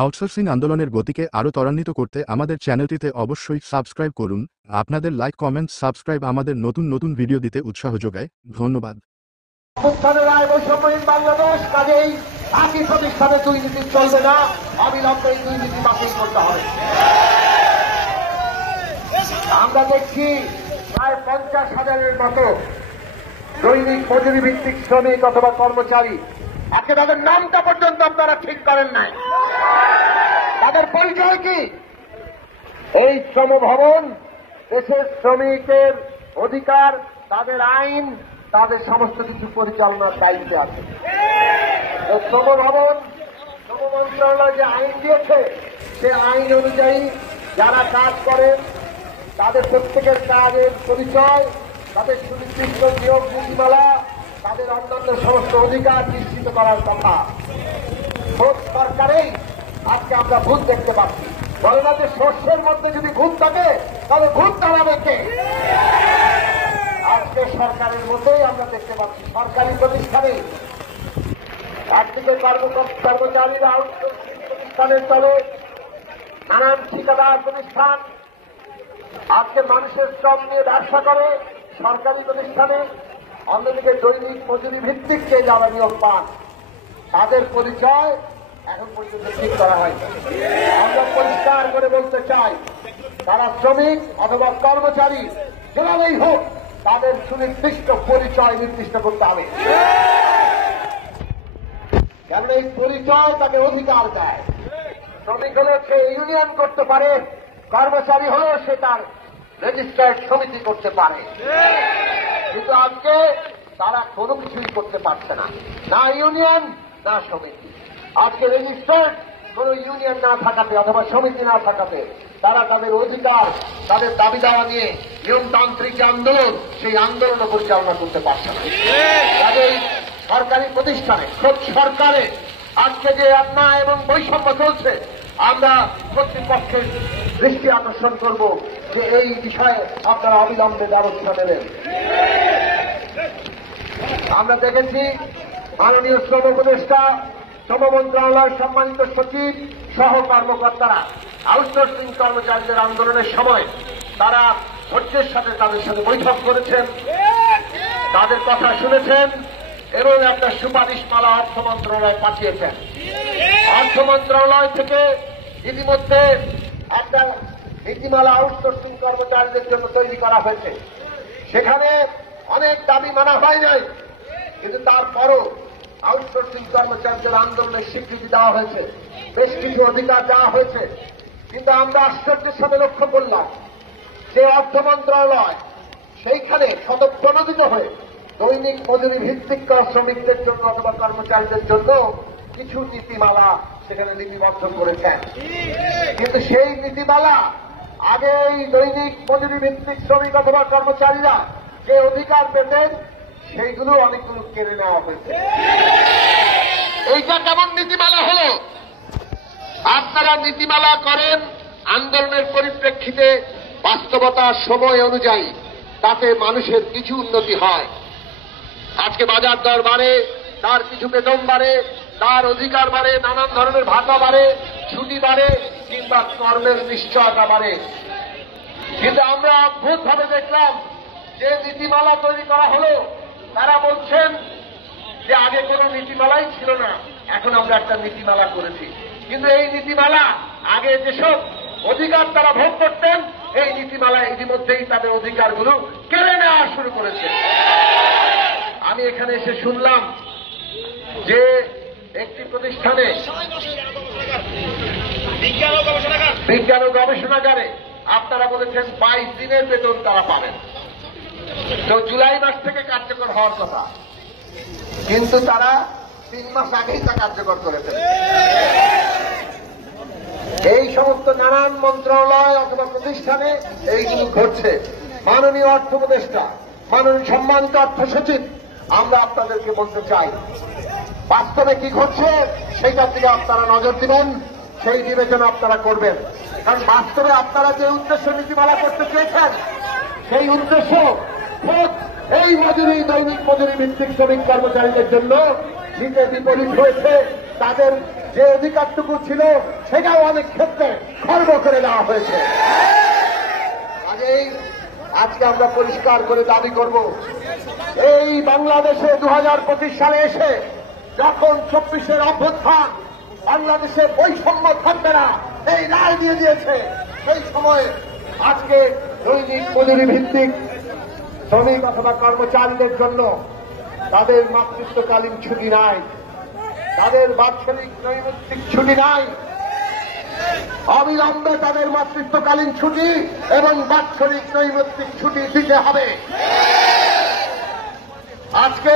Outsourcing আন্দোলনের গতিকে আরও ত্বরান্বিত করতে আমাদের চ্যানেলটিতে অবশ্যই সাবস্ক্রাইব করুন। আপনাদের লাইক, কমেন্ট, সাবস্ক্রাইব আমাদের নতুন নতুন ভিডিও দিতে উৎসাহ যোগায়। ধন্যবাদ। বাংলাদেশ কাজেই একই প্রতিষ্ঠানে দুর্নীতি চলবে না, অবিলম্বে এই দুর্নীতি বাতিল করতে হবে। আমরা দেখছি প্রায় 50,000-এর মতো দৈনিক মজুরি ভিত্তিক শ্রমিক অথবা কর্মচারী, আজকে তাদের নামটা পর্যন্ত আপনারা ঠিক করেন নাই। তাদের পরিচয় কি? এই শ্রম ভবন দেশের শ্রমিকের অধিকার, তাদের আইন, তাদের সমস্ত কিছু পরিচালনার দায়িত্বে আছে। শ্রম ভবন, শ্রম মন্ত্রণালয় যে আইন দিয়েছে সে আইন অনুযায়ী যারা কাজ করেন তাদের প্রত্যেকের কাজের পরিচয়, তাদের সুনির্দিষ্ট নিয়োগ নীতিমালা, তাদের অন্যান্য সমস্ত অধিকার নিশ্চিত করার কথা। ভোট সরকারেই আজকে আমরা ভূত দেখতে পাচ্ছি। বলে না যে শস্যের মধ্যে যদি ভূত থাকে তাহলে ভূত দাঁড়াবে কে? আজকে সরকারের মতোই আমরা দেখতে পাচ্ছি সরকারি প্রতিষ্ঠানে একদিকে কর্মচারীরা আউটসোর্সিং প্রতিষ্ঠানের চলে, নানান ঠিকাদার প্রতিষ্ঠান আজকে মানুষের শ্রম নিয়ে ব্যবসা করে সরকারি প্রতিষ্ঠানে, অন্যদিকে দৈনিক মজুরি ভিত্তিক যে যারা নিয়োগ পান তাদের পরিচয় এখন পর্যন্ত ঠিক করা হয়নি। আমরা পরিষ্কার করে বলতে চাই, তারা শ্রমিক অথবা কর্মচারী যেভাবেই হোক তাদের সুনির্দিষ্ট পরিচয় নির্দিষ্ট করতে হবে, কারণ এই পরিচয় তাকে অধিকার দেয়। শ্রমিক হলেও সে ইউনিয়ন করতে পারে, কর্মচারী হলেও সে তার রেজিস্টার্ড সমিতি করতে পারে, কিন্তু আজকে তারা কোনো কিছুই করতে পারছে না, না ইউনিয়ন না সমিতি। আজকে রেজিস্টার্ড কোন ইউনিয়ন না থাকাতে অথবা সমিতি না থাকাতে তারা তাদের অধিকার, তাদের দাবি দাওয়া নিয়ে নিয়মতান্ত্রিক আন্দোলন, সেই আন্দোলনও পরিচালনা করতে পারছে না। কাজেই সরকারি প্রতিষ্ঠানে, খোদ সরকারে আজকে যে অন্যায় এবং বৈষম্য চলছে, আমরা কর্তৃপক্ষের দৃষ্টি আকর্ষণ করব যে এই বিষয়ে আপনারা অবিলম্বে ব্যবস্থা নেবেন। আমরা দেখেছি মাননীয় শ্রম উপদেষ্টা, শ্রম মন্ত্রণালয়ের সম্মানিত সচিব সহ কর্মকর্তারা আউটসোর্সিং কর্মচারীদের আন্দোলনের সময় তারা ধৈর্যের সাথে তাদের সাথে বৈঠক করেছেন, তাদের কথা শুনেছেন এবং একটা সুপারিশমালা অর্থ মন্ত্রণালয়ে পাঠিয়েছেন। অর্থ মন্ত্রণালয় থেকে ইতিমধ্যে একটা নীতিমালা আউটসোর্সিং কর্মচারীদের জন্য তৈরি করা হয়েছে। সেখানে অনেক দাবি মানা হয় নাই, কিন্তু তারপরও আউটসোর্সিং কর্মচারীদের আন্দোলনের স্বীকৃতি দেওয়া হয়েছে, বেশ কিছু অধিকার দেওয়া হয়েছে। কিন্তু আমরা আশ্চর্যের সাথে লক্ষ্য করলাম যে অর্থ মন্ত্রণালয় সেইখানে স্বতঃপ্রণোদিত হয়ে দৈনিক মজুরি ভিত্তিক শ্রমিকদের জন্য অথবা কর্মচারীদের জন্য কিছু নীতিমালা সেখানে লিপিবদ্ধ করেছেন, কিন্তু সেই নীতিমালা আগে এই দৈনিক মজুরি ভিত্তিক শ্রমিক অথবা কর্মচারীরা যে অধিকার পেতেন সেইগুলো অনেকগুলো কেড়ে নেওয়া হয়েছে। এইটা কেমন নীতিমালা হলো? আপনারা নীতিমালা করেন আন্দোলনের পরিপ্রেক্ষিতে, বাস্তবতা সময় অনুযায়ী, তাতে মানুষের কিছু উন্নতি হয়। আজকে বাজার দর বাড়ে, তার কিছু বেতন বাড়ে, তার অধিকার বাড়ে, নানান ধরনের ভাতা বাড়ে, ছুটি বাড়ে, কিংবা কর্মের নিশ্চয়তা বাড়ে। কিন্তু আমরা অদ্ভুতভাবে দেখলাম যে নীতিমালা তৈরি করা হলো, তারা বলছেন যে আগে কোনো নীতিমালাই ছিল না, এখন আমরা একটা নীতিমালা করেছি। কিন্তু এই নীতিমালা আগে যেসব অধিকার তারা ভোগ করতেন, এই নীতিমালা ইতিমধ্যেই তাদের অধিকারগুলো কেড়ে নেওয়া শুরু করেছে। আমি এখানে এসে শুনলাম যে একটি প্রতিষ্ঠানে বিজ্ঞান ও গবেষণাগারে আপনারা বলেছেন 22 দিনের বেতন তারা পাবেন, তো জুলাই মাস থেকে কার্যকর হওয়ার কথা, কিন্তু তারা 3 মাস আগেই তা কার্যকর করেছে। এই সমস্ত নানান মন্ত্রণালয় অথবা প্রতিষ্ঠানে এইগুলো ঘটছে। মাননীয় অর্থ উপদেষ্টা, মাননীয় সম্মানিত অর্থ সচিব, আমরা আপনাদেরকে বলতে চাই, বাস্তবে কি ঘটছে সেইটার দিকে আপনারা নজর দিবেন, সেই বিবেচনা আপনারা করবেন। কারণ বাস্তবে আপনারা যে উদ্দেশ্য নীতিমালা করতে চেয়েছেন, সেই উদ্দেশ্য এই মজুরি, দৈনিক মজুরি ভিত্তিক শ্রমিক কর্মচারীদের জন্য হিতে বিপরীত হয়েছে। তাদের যে অধিকারটুকু ছিল সেটাও অনেক ক্ষেত্রে খর্ব করে দেওয়া হয়েছে। কাজেই আজকে আমরা পরিষ্কার করে দাবি করব, এই বাংলাদেশে 2025 সালে এসে যখন 24-এর অভ্যুত্থান বাংলাদেশে বৈষম্য থাকবে না এই রায় দিয়ে দিয়েছে, সেই সময় আজকে দৈনিক মজুরি ভিত্তিক শ্রমিক অথবা কর্মচারীদের জন্য তাদের মাতৃত্বকালীন ছুটি নাই, তাদের বাৎসরিক নৈমিত্তিক ছুটি নাই। অবিলম্বে তাদের মাতৃত্বকালীন ছুটি এবং বাৎসরিক নৈমিত্তিক ছুটি দিতে হবে। আজকে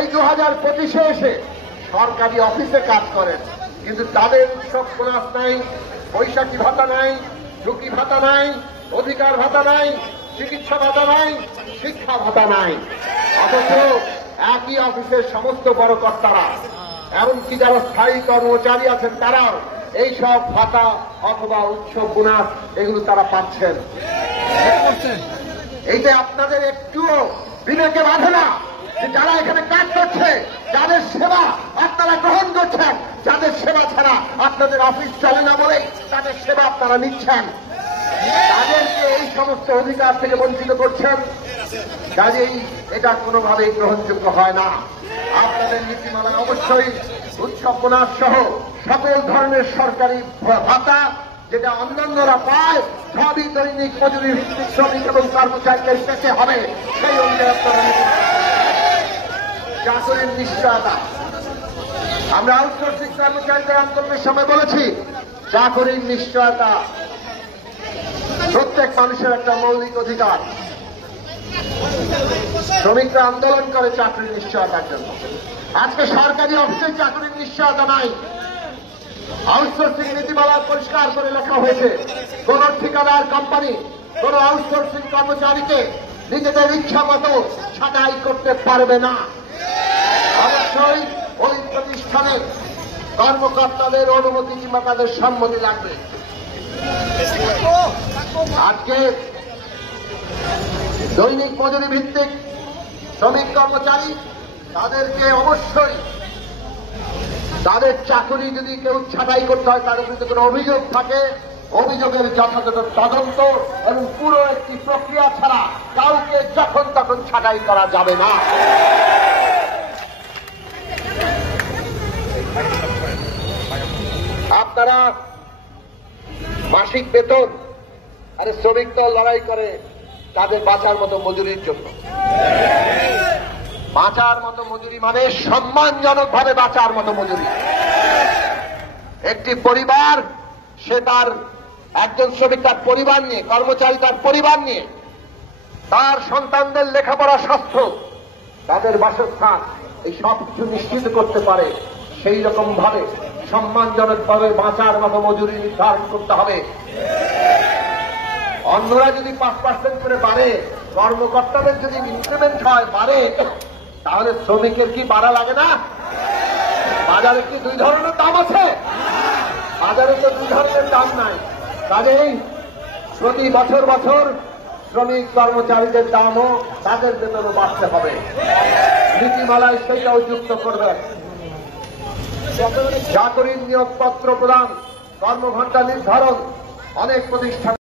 এই 2025-এ এসে সরকারি অফিসে কাজ করেন, কিন্তু তাদের উৎসব বোনাস নাই, বৈশাখী ভাতা নাই, ঝুঁকি ভাতা নাই, অধিকার ভাতা নাই, চিকিৎসা ভাতা নাই, শিক্ষা ভাতা নাই। অথচ একই অফিসের সমস্ত বড় কর্তারা এমনকি যারা স্থায়ী কর্মচারী আছেন তারাও এই সব ভাতা অথবা উৎসব বোনাস এগুলো তারা পাচ্ছেন। এইটা আপনাদের একটুও বিবেকে বাধে না যে যারা এখানে কাজ করছে, যাদের সেবা আপনারা গ্রহণ করছেন, যাদের সেবা ছাড়া আপনাদের অফিস চলে না বলেই তাদের সেবা আপনারা নিচ্ছেন, তাদেরকে এই সমস্ত অধিকার থেকে বঞ্চিত করছেন। কাজেই এটা কোনোভাবেই গ্রহণযোগ্য হয় না। আপনাদের নীতিমালায় অবশ্যই উৎসব বোনাস সহ সকল ধরনের সরকারি ভাতা যেটা অন্যান্যরা পায় সবই দৈনিক মজুরি ভিত্তিক শ্রমিক এবং কর্মচারীদের পেতে হবে। সেই অনুযায়ী আপনারা চাকরির নিশ্চয়তা, আমরা আউটসোর্সিং কর্মচারীদের আন্দোলনের সময় বলেছি চাকরির নিশ্চয়তা প্রত্যেক মানুষের একটা মৌলিক অধিকার। শ্রমিকরা আন্দোলন করে চাকরির নিশ্চয়তার জন্য। আজকে সরকারি অফিসে চাকরির নিশ্চয়তা নাই। আউটসোর্সিং নীতিমালা পরিষ্কার করে লেখা হয়েছে কোন ঠিকাদার কোম্পানি কোন আউটসোর্সিং কর্মচারীকে নিজেদের ইচ্ছা মতো ছাঁটাই করতে পারবে না। অবশ্যই ওই প্রতিষ্ঠানের কর্মকর্তাদের অনুমতি কিংবা তাদের সম্মতি লাগবে। আজকে দৈনিক মজুরি ভিত্তিক শ্রমিক কর্মচারী তাদেরকে অবশ্যই তাদের চাকরি যদি কেউ ছাঁটাই করতে হয়, তার বিরুদ্ধে কোনো অভিযোগ থাকে, অভিযোগের যথাযথ তদন্ত এবং পুরো একটি প্রক্রিয়া ছাড়া কাউকে যখন তখন ছাঁটাই করা যাবে না। আপনারা মাসিক বেতন, আরে শ্রমিক দল লড়াই করে তাদের বাঁচার মতো মজুরির জন্য। বাঁচার মতো মজুরি মানে সম্মানজনক ভাবে বাঁচার মতো মজুরি। একটি পরিবার সে তার একজন শ্রমিক তার পরিবার নিয়ে, কর্মচারী তার পরিবার নিয়ে, তার সন্তানদের লেখাপড়া, স্বাস্থ্য, তাদের বাসস্থান এই সব কিছু নিশ্চিত করতে পারে সেই রকম ভাবে সম্মানজনক ভাবে বাঁচার মতো মজুরি নির্ধারণ করতে হবে। অন্যরা যদি 5% করে বাড়ে, কর্মকর্তাদের যদি ইনক্রিমেন্ট হয় বাড়ে, তাহলে শ্রমিকের কি বাড়া লাগে না? বাজারে কি দুই ধরনের দাম আছে? বাজারে তো দুই ধরনের দাম নাই। কাজেই প্রতি বছর বছর শ্রমিক কর্মচারীদের দামও তাদের বেতনও বাড়তে হবে। নীতিমালায় সেইটাও যুক্ত করবেন। চাকরির নিয়োগপত্র প্রদান, কর্মঘণ্টা নির্ধারণ, অনেক প্রতিষ্ঠান